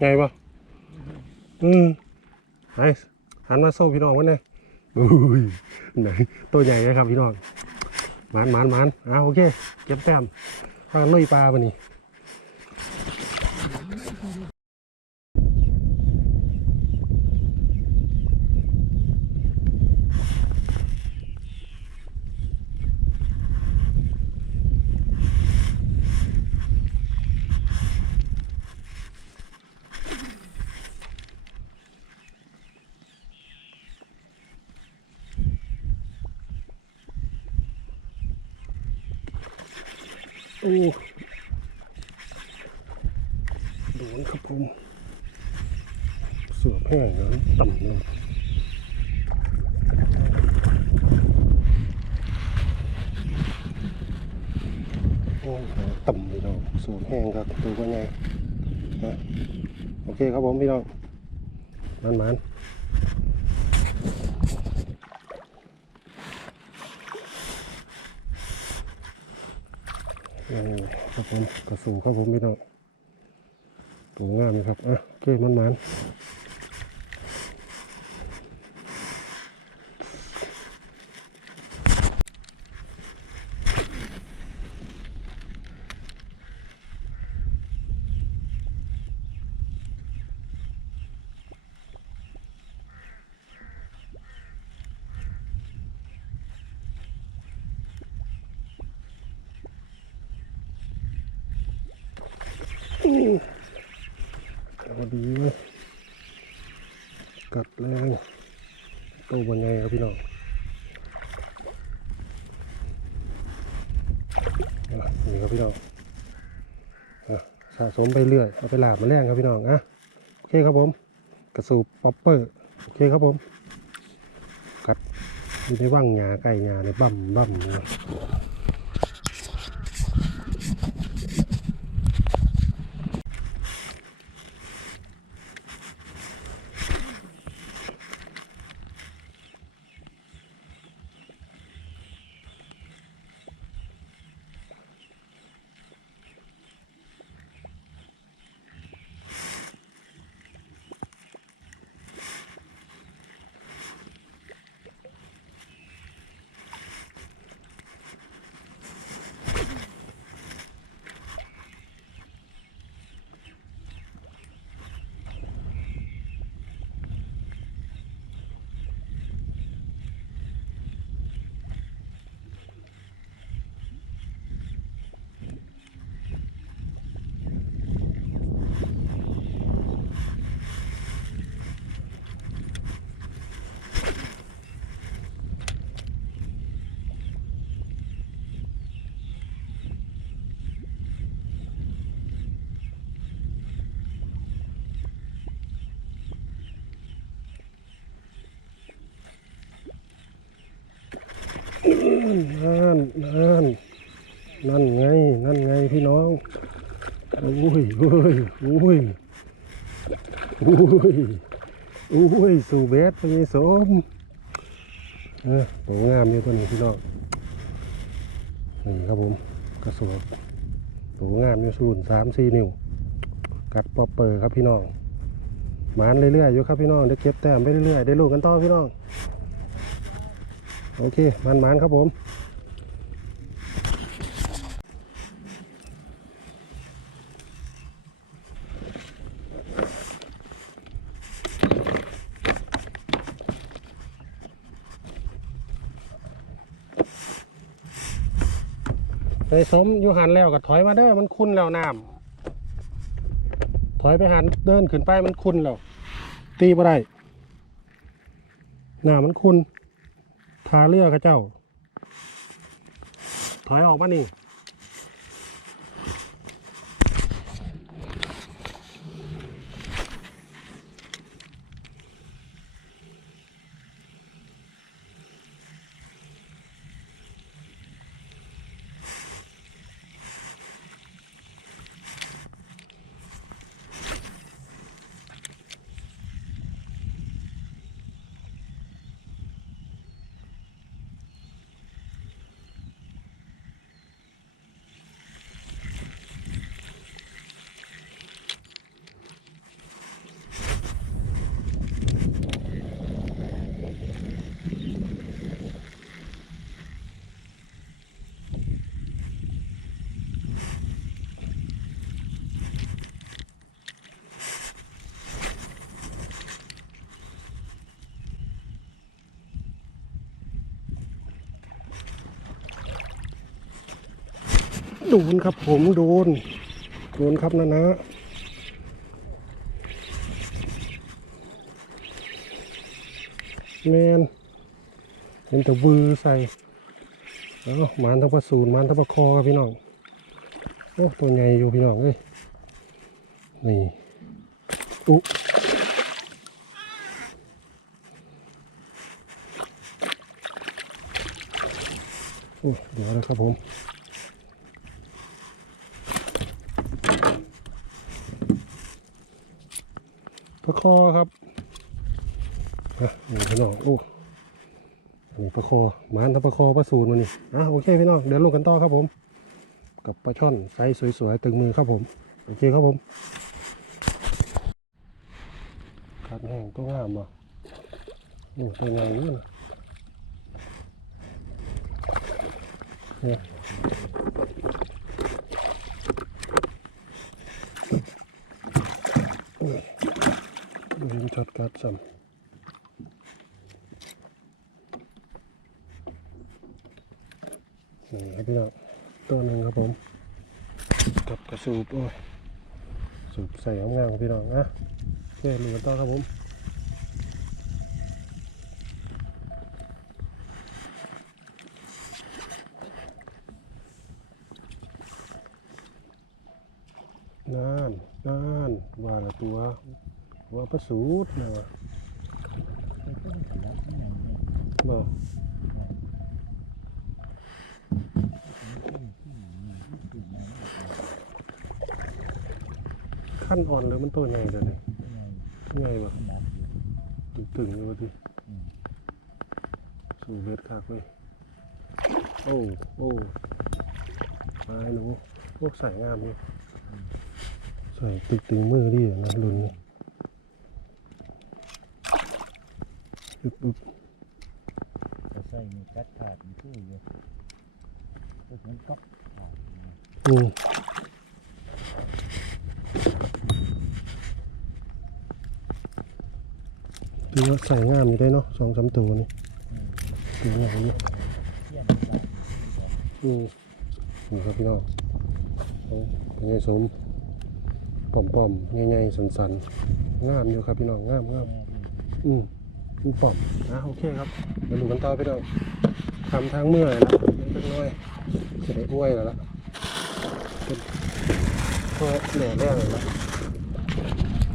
ไงปะอืมไอ้หันมาโซ่พี่น้องวันนี้อุ้ยไหนตัวใหญ่เลยครับพี่น้องหมันหมันหมันอะโอเค เก็บแต้มพางนลุยปลาปะนี่ โอ้โดนครับผมเสือแพร่งนั้นต่ำเลยโอ้ต่ำเลยเราะเสือแห้งครับดูว่าไงนะโอเคครับผมพี่น้องมันมัน โอ้ครับผมกระสูครับผมพี่น้องตัวงามเลยครับอะโอเคมันมันพอดีเว้ย กัดแรงตัวเป็นไงครับพี่น้องนี่ครับพี่น้องสะสมไปเรื่อย เอาไปหลาบมาแรงครับพี่น้องอะโอเคครับผม กระสูบป๊อปเปอร์ โอเคครับผมกัดอยู่ในว่างหญ้าไก่หญ้าในบั่มบั่มเล ยนั่นนั่นนั่นไง นั่นไงพี่น้องอุ้ยอุ้ยอุ้ยอุ้ยอุ้ยสู่เบสไปยี่สมเออโหงามอยู่ตัวนี้พี่น้องนี่ครับผมกระสวบโหงามอยู่ศูนย์สามสี่นิ้วกัดปอเปอร์ครับพี่น้องหมานเรื่อยๆอยู่ครับพี่น้องได้เก็บแต้มไปเรื่อยๆได้ลูกกันต่อพี่น้อง โอเคมันมันๆครับผมไอ้สมอยู่หันแล้วก็ถอยมาเด้อมันคุ้นแล้วน้ำถอยไปหันเดินขึ้นไปมันคุ้นแล้ว ตีบ่ได้น้ำมันคุ้น คาเรือกับเจ้า ถอยออกมานี่ โดนครับผมโดน โดนครับนะนะแมนเห็นแต่วือใส่เอ้าหมานทั้งปลาสูนหมานทั้งปลาคอครับพี่น้องโอ้ตัวใหญ่อยู่พี่น้องเอ้ยนี่อุ๊โอ้เดี๋ยวนะครับผม ปลา คอครับนี่พี่น้องโอ้นนี้ปลาคอมานทั้งปลาคอปลาสูนมานี่อะโอเคพี่น้องเดี๋ยวลงกันต่อครับผม กับปลาช่อนไซส์สวยๆตึงมือครับผมโอเคครับผมขาดแห้งตัวงามบ่โอ้ตัวใหญ่อยู่เนี่ยโอ้ยดูเห็น ช็อตกัดซ้ำนี่ครับพี่น้องตัวหนึ่งครับผมกับกระสูบโอ้ยสูบใส่งามๆครับพี่น้องนะเคมือนต่อครับผมนั่นนั่นว่าละตัว ว่าประสูดนะวะบอกขั้นอ่อนเลยมันตัวใหญ่เลยใหญ่ปะตึงๆเลยวะทีสูเบ็ดคักเลยโอ้โอ้มาให้หนูพวกใส่งามอยู่ใส่ตึกตึงมือดีนะรุ่นนี้ อึบอึบจะใส่มีกัดขาดมีชื่ออยู่ก็เหมือนก๊อกขาดอยู่นะอืมถือว่าใส่งามอยู่ได้เนาะสองสามตัวนี่ตัวใหญ่อยู่เที่ยงได้อืมนี่ครับพี่น้องเอาเป็นไงสมป่อมป่อมๆใหญ่ๆสันๆงามอยู่ครับพี่น้องงามงามอืม อูป่อมนะโอเคครับเดี๋ยวดูกันต่อพี่น้องทำทางเมื่อยแล้วเล็กน้อยจะได้อ้วยแล้วล่ะเป็นเพื่อเหน่แรกเลยละ